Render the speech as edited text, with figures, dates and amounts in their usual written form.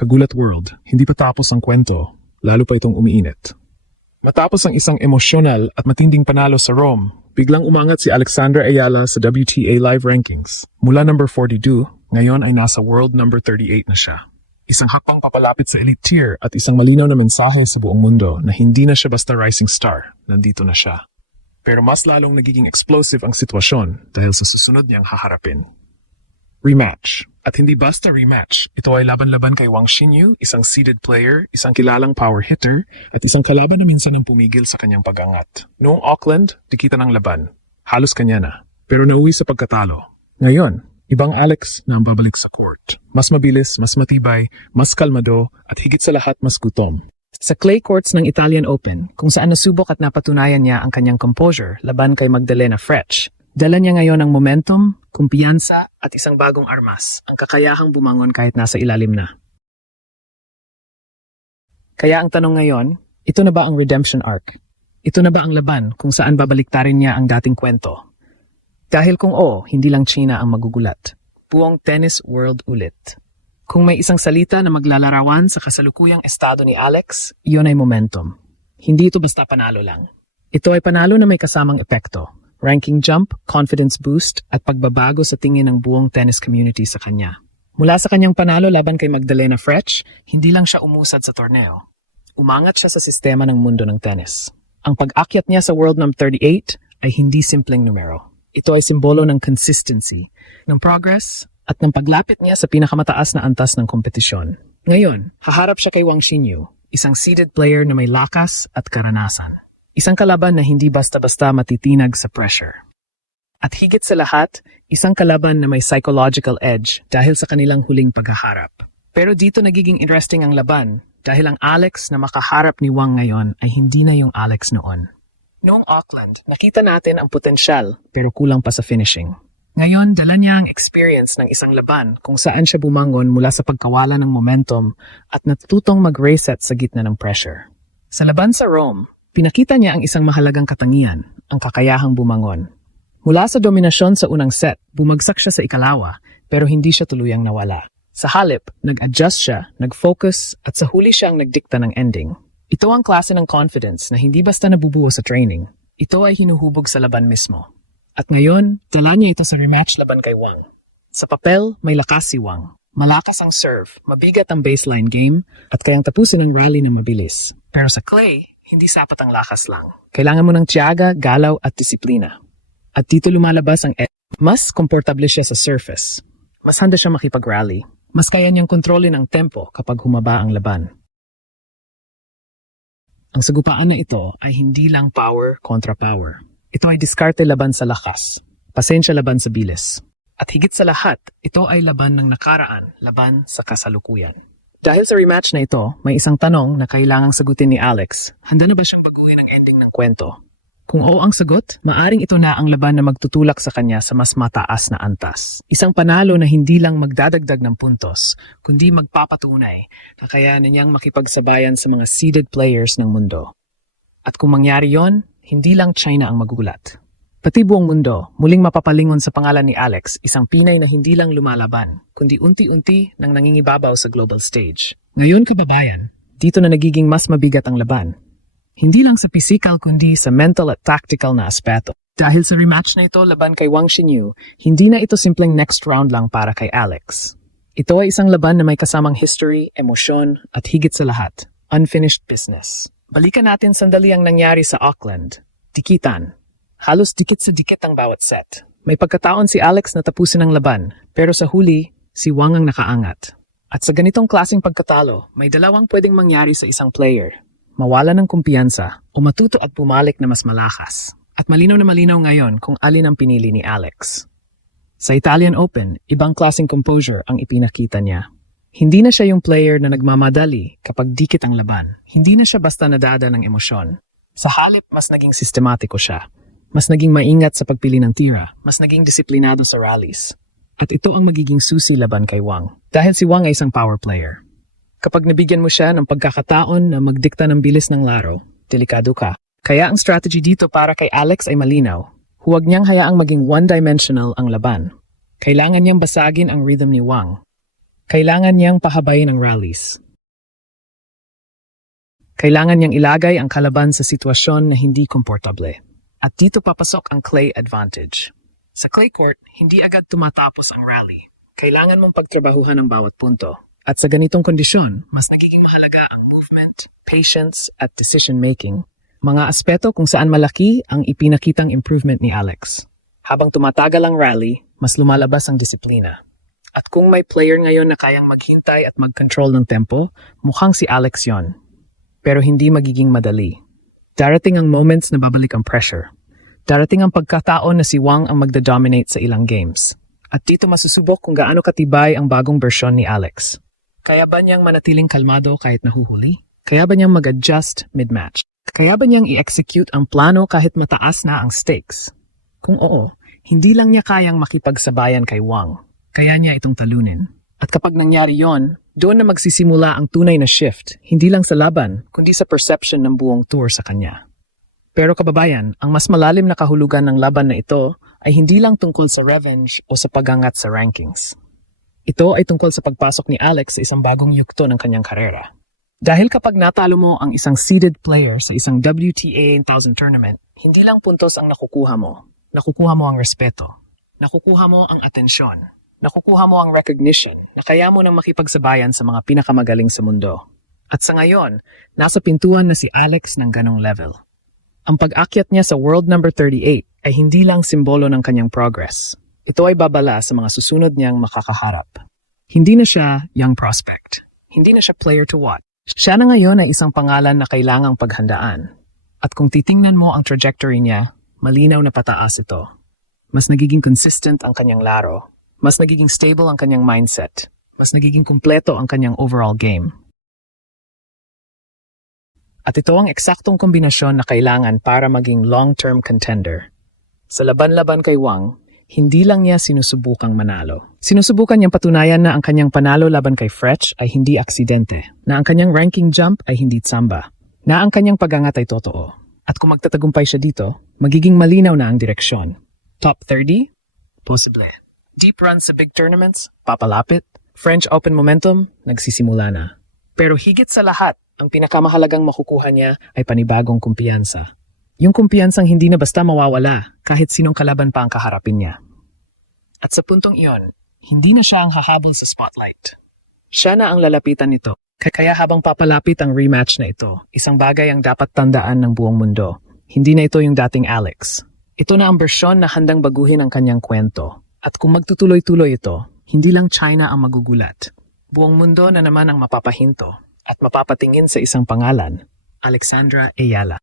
Kagulat World, hindi pa tapos ang kwento, lalo pa itong umiinit. Matapos ang isang emosyonal at matinding panalo sa Rome, biglang umangat si Alexandra Ayala sa WTA Live Rankings. Mula number 42, ngayon ay nasa world number 38 na siya. Isang hakbang papalapit sa elite tier at isang malinaw na mensahe sa buong mundo na hindi na siya basta rising star, nandito na siya. Pero mas lalong nagiging explosive ang sitwasyon dahil sa susunod niyang haharapin. Rematch. At hindi basta rematch, ito ay laban-laban kay Wang Xinyu, isang seeded player, isang kilalang power hitter, at isang kalaban na minsan ang pumigil sa kanyang pag-angat. Noong Auckland, dikitan ang laban. Halos kanya na. Pero nauwi sa pagkatalo. Ngayon, ibang Alex na ang babalik sa court. Mas mabilis, mas matibay, mas kalmado, at higit sa lahat mas gutom. Sa clay courts ng Italian Open, kung saan nasubok at napatunayan niya ang kanyang composure laban kay Magdalena Frech, dala niya ngayon ang momentum, kumpiyansa at isang bagong armas, ang kakayahang bumangon kahit nasa ilalim na. Kaya ang tanong ngayon, ito na ba ang redemption arc? Ito na ba ang laban kung saan babaliktarin niya ang dating kwento? Dahil kung oo, hindi lang China ang magugulat. Buong tennis world ulit. Kung may isang salita na maglalarawan sa kasalukuyang estado ni Alex, iyon ay momentum. Hindi ito basta panalo lang. Ito ay panalo na may kasamang epekto. Ranking jump, confidence boost, at pagbabago sa tingin ng buong tennis community sa kanya. Mula sa kanyang panalo laban kay Magdalena Frech, hindi lang siya umusad sa torneo. Umangat siya sa sistema ng mundo ng tennis. Ang pag-akyat niya sa world number 38 ay hindi simpleng numero. Ito ay simbolo ng consistency, ng progress, at ng paglapit niya sa pinakamataas na antas ng kompetisyon. Ngayon, haharap siya kay Wang Xinyu, isang seeded player na may lakas at karanasan. Isang kalaban na hindi basta-basta matitinag sa pressure. At higit sa lahat, isang kalaban na may psychological edge dahil sa kanilang huling paghaharap. Pero dito nagiging interesting ang laban dahil ang Alex na makaharap ni Wang ngayon ay hindi na yung Alex noon. Noong Auckland, nakita natin ang potensyal pero kulang pa sa finishing. Ngayon, dala niya ang experience ng isang laban kung saan siya bumangon mula sa pagkawala ng momentum at natututong mag-reset sa gitna ng pressure. Sa laban sa Rome, pinakita niya ang isang mahalagang katangian, ang kakayahang bumangon. Mula sa dominasyon sa unang set, bumagsak siya sa ikalawa, pero hindi siya tuluyang nawala. Sa halip, nag-adjust siya, nag-focus, at sa huli siya ang nagdikta ng ending. Ito ang klase ng confidence na hindi basta nabubuo sa training. Ito ay hinuhubog sa laban mismo. At ngayon, dala niya ito sa rematch laban kay Wang. Sa papel, may lakas si Wang. Malakas ang serve, mabigat ang baseline game, at kayang tapusin ang rally na mabilis. Pero sa clay, hindi sapat ang lakas lang. Kailangan mo ng tiyaga, galaw at disiplina. At dito lumalabas ang mas komportable siya sa surface. Mas handa siya makipag-rally. Mas kaya niyang kontrolin ang tempo kapag humaba ang laban. Ang sagupaan na ito ay hindi lang power kontra power. Ito ay diskarte laban sa lakas. Pasensya laban sa bilis. At higit sa lahat, ito ay laban ng nakaraan, laban sa kasalukuyan. Dahil sa rematch na ito, may isang tanong na kailangang sagutin ni Alex. Handa na ba siyang baguhin ang ending ng kwento? Kung oo ang sagot, maaring ito na ang laban na magtutulak sa kanya sa mas mataas na antas. Isang panalo na hindi lang magdadagdag ng puntos, kundi magpapatunay na kayanin niyang makipagsabayan sa mga seeded players ng mundo. At kung mangyari yon, hindi lang China ang magugulat. Pati buong mundo, muling mapapalingon sa pangalan ni Alex, isang Pinay na hindi lang lumalaban, kundi unti-unti nang nangingibabaw sa global stage. Ngayon kababayan, dito na nagiging mas mabigat ang laban. Hindi lang sa physical kundi sa mental at tactical na aspeto. Dahil sa rematch na ito laban kay Wang Xinyu, hindi na ito simpleng next round lang para kay Alex. Ito ay isang laban na may kasamang history, emosyon, at higit sa lahat, unfinished business. Balikan natin sandali ang nangyari sa Auckland. Dikitan. Halos dikit sa dikit ang bawat set. May pagkataon si Alex na tapusin ang laban, pero sa huli, si Wang ang nakaangat. At sa ganitong klaseng pagkatalo, may dalawang pwedeng mangyari sa isang player. Mawala ng kumpiyansa o matuto at bumalik na mas malakas. At malinaw na malinaw ngayon kung alin ang pinili ni Alex. Sa Italian Open, ibang klaseng composure ang ipinakita niya. Hindi na siya yung player na nagmamadali kapag dikit ang laban. Hindi na siya basta nadada ng emosyon. Sa halip, mas naging sistematiko siya. Mas naging maingat sa pagpili ng tira, mas naging disiplinado sa rallies. At ito ang magiging susi laban kay Wang. Dahil si Wang ay isang power player. Kapag nabigyan mo siya ng pagkakataon na magdikta ng bilis ng laro, delikado ka. Kaya ang strategy dito para kay Alex ay malinaw. Huwag niyang hayaang maging one-dimensional ang laban. Kailangan niyang basagin ang rhythm ni Wang. Kailangan niyang pahabayin ang rallies. Kailangan niyang ilagay ang kalaban sa sitwasyon na hindi komportable. At dito papasok ang clay advantage. Sa clay court, hindi agad tumatapos ang rally. Kailangan mong pagtrabahuhan ang bawat punto. At sa ganitong kondisyon, mas nagiging mahalaga ang movement, patience, at decision-making. Mga aspeto kung saan malaki ang ipinakitang improvement ni Alex. Habang tumatagal ang rally, mas lumalabas ang disiplina. At kung may player ngayon na kayang maghintay at mag-control ng tempo, mukhang si Alex yon. Pero hindi magiging madali. Darating ang moments na babalik ang pressure. Darating ang pagkataon na si Wang ang magda-dominate sa ilang games. At dito masusubok kung gaano katibay ang bagong bersyon ni Alex. Kaya ba niyang manatiling kalmado kahit nahuhuli? Kaya ba niyang mag-adjust mid-match? Kaya ba niyang i-execute ang plano kahit mataas na ang stakes? Kung oo, hindi lang niya kayang makipagsabayan kay Wang. Kaya niya itong talunin. At kapag nangyari yon, doon na magsisimula ang tunay na shift, hindi lang sa laban, kundi sa perception ng buong tour sa kanya. Pero kababayan, ang mas malalim na kahulugan ng laban na ito ay hindi lang tungkol sa revenge o sa pagangat sa rankings. Ito ay tungkol sa pagpasok ni Alex sa isang bagong yugto ng kanyang karera. Dahil kapag natalo mo ang isang seeded player sa isang WTA 1000 tournament, hindi lang puntos ang nakukuha mo. Nakukuha mo ang respeto. Nakukuha mo ang atensyon. Nakukuha mo ang recognition na kaya mo nang makipagsabayan sa mga pinakamagaling sa mundo. At sa ngayon, nasa pintuan na si Alex ng ganong level. Ang pag-akyat niya sa world number 38 ay hindi lang simbolo ng kanyang progress. Ito ay babala sa mga susunod niyang makakaharap. Hindi na siya young prospect. Hindi na siya player to watch. Siya na ngayon ay isang pangalan na kailangang paghandaan. At kung titingnan mo ang trajectory niya, malinaw na pataas ito. Mas nagiging consistent ang kanyang laro. Mas nagiging stable ang kanyang mindset. Mas nagiging kumpleto ang kanyang overall game. At ito ang eksaktong kombinasyon na kailangan para maging long-term contender. Sa laban-laban kay Wang, hindi lang niya sinusubukang manalo. Sinusubukan niyang patunayan na ang kanyang panalo laban kay Fretch ay hindi aksidente, na ang kanyang ranking jump ay hindi tsamba, na ang kanyang pagangat ay totoo. At kung magtatagumpay siya dito, magiging malinaw na ang direksyon. Top 30? Posible. Deep runs sa big tournaments, papalapit. French Open momentum, nagsisimula na. Pero higit sa lahat, ang pinakamahalagang makukuha niya ay panibagong kumpiyansa. Yung kumpiyansang hindi na basta mawawala kahit sinong kalaban pa ang kaharapin niya. At sa puntong iyon, hindi na siya ang hahabol sa spotlight. Siya na ang lalapitan nito. Kaya habang papalapit ang rematch na ito, isang bagay ang dapat tandaan ng buong mundo. Hindi na ito yung dating Alex. Ito na ang bersyon na handang baguhin ang kanyang kwento. At kung magtutuloy-tuloy ito, hindi lang China ang magugulat. Buong mundo na naman ang mapapahinto at mapapatingin sa isang pangalan, Alexandra Ayala.